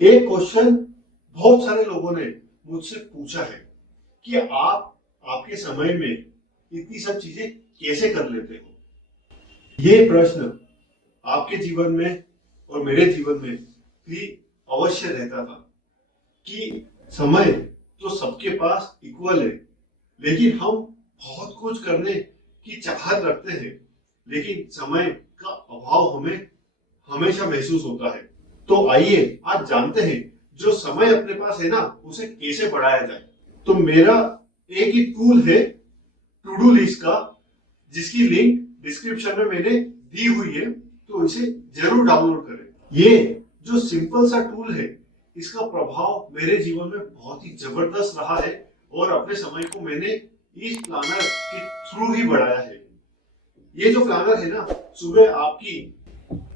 एक क्वेश्चन बहुत सारे लोगों ने मुझसे पूछा है कि आप आपके समय में इतनी सब चीजें कैसे कर लेते हो। ये प्रश्न आपके जीवन में और मेरे जीवन में भी अवश्य रहता था कि समय तो सबके पास इक्वल है, लेकिन हम बहुत कुछ करने की चाहत रखते हैं, लेकिन समय का अभाव हमें हमेशा महसूस होता है। तो आइए आज जानते हैं जो समय अपने पास है ना, उसे कैसे बढ़ाया जाए। तो मेरा एक ही टूल है टू डू लिस्ट का, जिसकी लिंक डिस्क्रिप्शन में मैंने दी हुई है, तो इसे जरूर डाउनलोड करें। ये जो सिंपल सा टूल है, इसका प्रभाव मेरे जीवन में बहुत ही जबरदस्त रहा है और अपने समय को मैंने इस प्लानर के थ्रू ही बढ़ाया है। ये जो प्लानर है ना, सुबह आपकी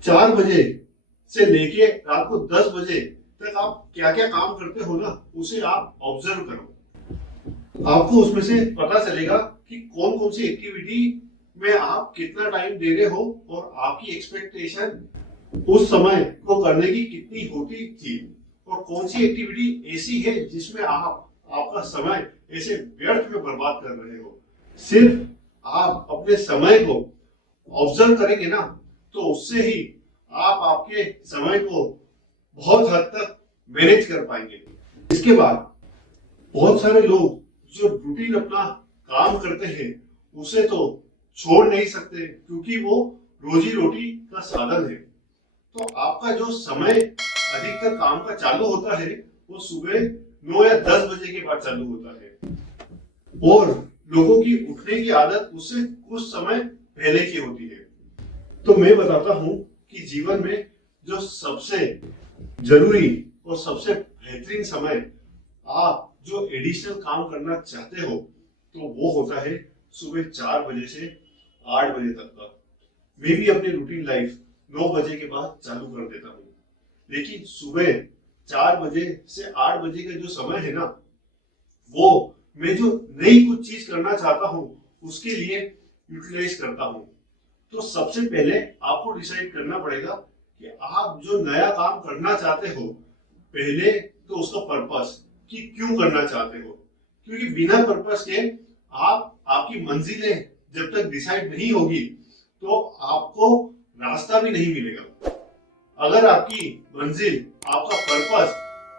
4 बजे से लेके रात को 10 बजे तक आप क्या क्या काम करते हो ना, उसे आप ऑब्जर्व करो। आपको उसमें से पता चलेगा कि कौन कौन सी एक्टिविटी में आप कितना टाइम दे रहे हो और आपकी एक्सपेक्टेशन उस समय को करने की कितनी होती थी, और कौन सी एक्टिविटी ऐसी है जिसमें आप आपका समय ऐसे व्यर्थ में बर्बाद कर रहे हो। सिर्फ आप अपने समय को ऑब्जर्व करेंगे ना, तो उससे ही आप आपके समय को बहुत हद तक मैनेज कर पाएंगे। इसके बाद बहुत सारे लोग जो रूटीन अपना काम करते हैं, उसे तो छोड़ नहीं सकते क्योंकि वो रोजी रोटी का साधन है। तो आपका जो समय अधिकतर काम का चालू होता है, वो सुबह 9 या 10 बजे के बाद चालू होता है, और लोगों की उठने की आदत उससे कुछ समय पहले की होती है। तो मैं बताता हूं कि जीवन में जो सबसे जरूरी और सबसे बेहतरीन समय आप जो एडिशनल काम करना चाहते हो, तो वो होता है सुबह 4 बजे से 8 बजे तक का। मैं भी अपनी रूटीन लाइफ 9 बजे के बाद चालू कर देता हूँ, लेकिन सुबह 4 बजे से 8 बजे का जो समय है ना, वो मैं जो नई कुछ चीज करना चाहता हूँ उसके लिए यूटिलाइज करता हूँ। तो सबसे पहले आपको डिसाइड करना पड़ेगा कि आप जो नया काम करना चाहते हो, पहले तो उसका पर्पस कि क्यों करना चाहते हो, क्योंकि बिना पर्पस के आप आपकी मंजिलें जब तक डिसाइड नहीं होगी तो आपको रास्ता भी नहीं मिलेगा। अगर आपकी मंजिल, आपका पर्पस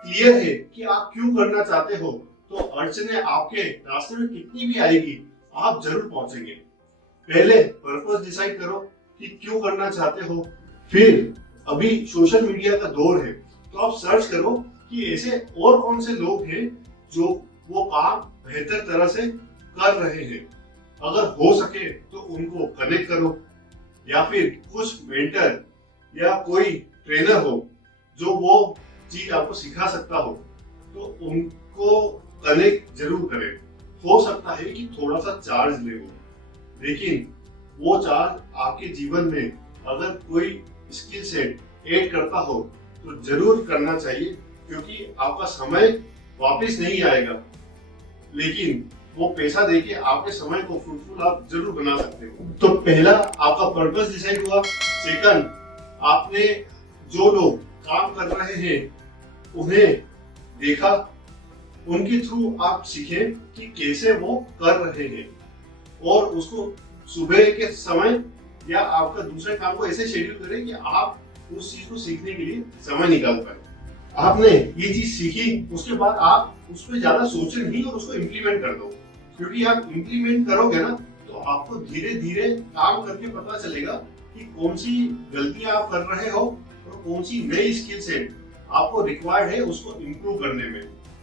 क्लियर है कि आप क्यों करना चाहते हो, तो अड़चने आपके रास्ते में कितनी भी आएगी, आप जरूर पहुंचेंगे। पहले पर्पस डिसाइड करो कि क्यों करना चाहते हो। फिर अभी सोशल मीडिया का दौर है, तो आप सर्च करो कि ऐसे और कौन से लोग हैं जो वो काम बेहतर तरह से कर रहे हैं। अगर हो सके तो उनको कनेक्ट करो, या फिर कुछ मेंटर या कोई ट्रेनर हो जो वो चीज आपको सिखा सकता हो, तो उनको कनेक्ट जरूर करें। हो सकता है कि थोड़ा सा चार्ज ले वो, लेकिन वो चार्ज आपके जीवन में अगर कोई स्किल सेट ऐड करता हो तो जरूर करना चाहिए, क्योंकि आपका समय वापस नहीं आएगा, लेकिन वो पैसा देके आपके समय को फ्रूटफुल आप जरूर बना सकते हो। तो पहला आपका पर्पस डिसाइड हुआ। सेकंड, आपने जो लोग काम कर रहे हैं उन्हें देखा, उनके थ्रू आप सीखे कि कैसे वो कर रहे हैं, और उसको सुबह के समय या आपका दूसरे काम को ऐसे शेड्यूल करें कि आप उस चीज को सीखने के लिए समय निकाल पाए। आपने ये चीज सीखी, उसके बाद आप उस पर ज्यादा सोचे नहीं और उसको इम्प्लीमेंट कर दो, क्योंकि आप इम्प्लीमेंट करोगे ना, तो आपको धीरे धीरे काम करके पता चलेगा कि कौन सी गलतियां आप कर रहे हो और कौन सी नई स्किल सेट आपको रिक्वायर्ड है उसको इम्प्रूव करने में।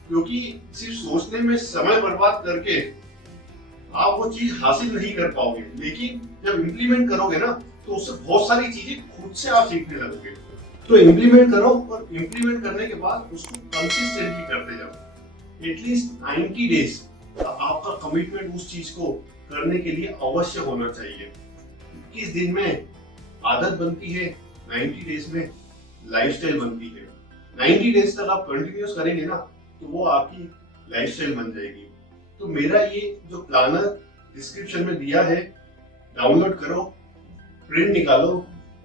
क्योंकि सिर्फ सोचने में समय बर्बाद करके आप वो चीज हासिल नहीं कर पाओगे, लेकिन जब इम्प्लीमेंट करोगे ना, तो उससे बहुत सारी चीजें खुद से आप सीखने लगोगे। तो इम्प्लीमेंट करो, और इम्प्लीमेंट करने के बाद उसको कंसिस्टेंटली करते जाओ। एटलीस्ट 90 डेज आपका कमिटमेंट उस चीज को करने के लिए अवश्य होना चाहिए। 21 दिन में आदत बनती है, 90 डेज में लाइफस्टाइल बनती है। 90 डेज तक आप कंटिन्यूस करेंगे ना, तो वो आपकी लाइफस्टाइल बन जाएगी। तो मेरा ये जो प्लानर डिस्क्रिप्शन में दिया है, डाउनलोड करो, प्रिंट निकालो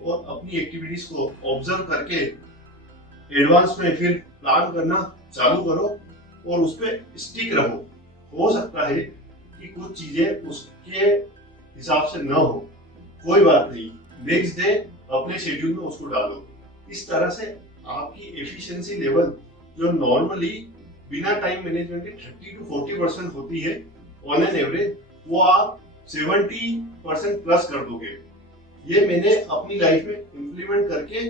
और अपनी एक्टिविटीज को ऑब्जर्व करके एडवांस में फिर प्लान करना चालू करो और उस पर स्टिक रहो। हो सकता है कि कुछ चीजें उसके हिसाब से न हो, कोई बात नहीं, नेक्स्ट डे अपने शेड्यूल में उसको डालो। इस तरह से आपकी एफिशिएंसी लेवल जो नॉर्मली बिना टाइम मैनेजमेंट के 30 to 40% होती है ऑन एन एवरेज, वो आप 70% प्लस कर दोगे। ये मैंने अपनी लाइफ में इम्प्लीमेंट करके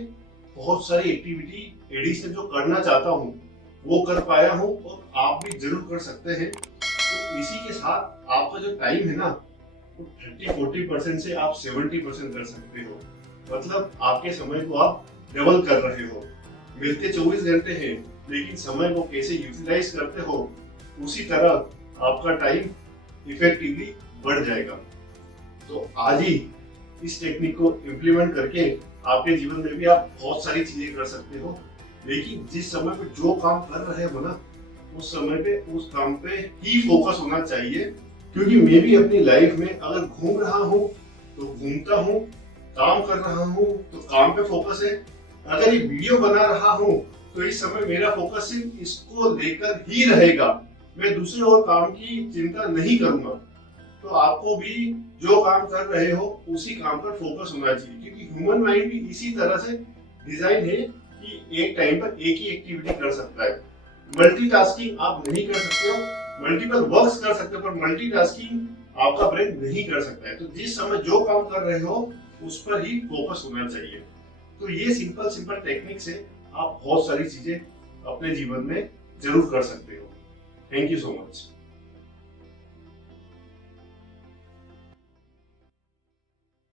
बहुत सारी एक्टिविटी एडिशन जो करना चाहता हूँ वो कर पाया हूँ, और आप भी जरूर कर सकते हैं। तो इसी के साथ आपका जो टाइम है ना, वो 30-40% से आप 70% कर सकते हो। मतलब आपके समय को आप डबल कर रहे हो। मिलते 24 घंटे हैं, लेकिन समय को कैसे यूटिलाइज करते हो, उसी तरह आपका टाइम इफेक्टिवली बढ़ जाएगा। तो आज ही इस टेक्निक को इम्प्लीमेंट करके आपके जीवन में भी आप बहुत सारी चीजें कर सकते हो। लेकिन जिस समय पे जो काम कर रहे हो ना, उस समय पे उस काम पे ही फोकस होना चाहिए। क्योंकि मैं भी अपनी लाइफ में अगर घूम रहा हूँ तो घूमता हूँ, काम कर रहा हूँ तो काम पे फोकस है। अगर ये वीडियो बना रहा हूँ तो इस समय मेरा फोकस सिर्फ इसको लेकर ही रहेगा, मैं दूसरे और काम की चिंता नहीं करूंगा। तो आपको भी जो काम कर रहे हो उसी काम पर फोकस होना चाहिए, क्योंकि ह्यूमन माइंड भी इसी तरह से डिजाइन है कि एक टाइम पर एक ही एक्टिविटी कर सकता है। मल्टीटास्किंग आप नहीं कर सकते हो, मल्टीपल वर्क्स कर सकते हो, पर मल्टीटास्किंग आपका ब्रेन नहीं कर सकता है। तो जिस समय जो काम कर रहे हो उस पर ही फोकस होना चाहिए। तो ये सिंपल टेक्निक से आप बहुत सारी चीजें अपने जीवन में जरूर कर सकते हो। Thank you so much.